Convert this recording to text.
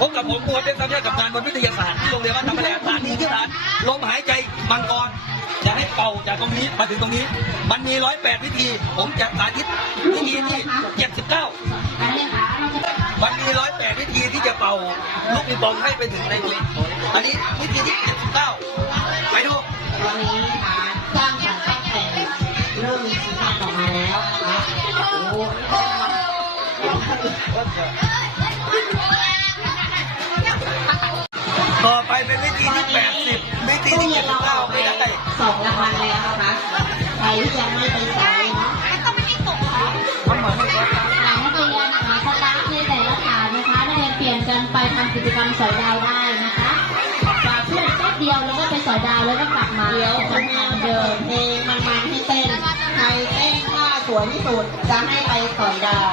พบกับผมบัวเป็นสัญญากับงานบนวิทยาศาสตร์ที่โรงเรียนวัดธรรมแดงฐานนี้คือฐานลมหายใจมังกรจะให้เป่าจากตรงนี้มาถึงตรงนี้ มันมีร้อยแปดวิธี ผมจะสาธิตวิธีที่เจ็ดสิบเก้ามันมีร้อยแปดวิธีที่จะเป่าลูกปิงปองให้ไปถึงในตัวอันนี้วิธีที่เจ็ดสิบเก้าไปดูตอนนี้นะคะสร้างสรรค์ตั้งเริ่มมีสีสันออกมาแล้วนะโอ้ ตู้ที่เย็นเราสิบเอาไปสองรางวัลแล้วนะคะใครที่ยังไม่ไปใช้เนาะมันเหมือนกันหลังนักเรียนนะคะสตาฟในแต่ละฐานนะคะนักเรียนเปลี่ยนกันไปทำกิจกรรมสอยดาวได้นะคะฝากช่วงแป๊บเดียวแล้วก็ไปสอยดาวแล้วก็กลับมาเดี๋ยวคุณแม่เดินเพลงมันๆให้เต้นใครเต้นท่าสวยที่สุดจะให้ไปสอยดาว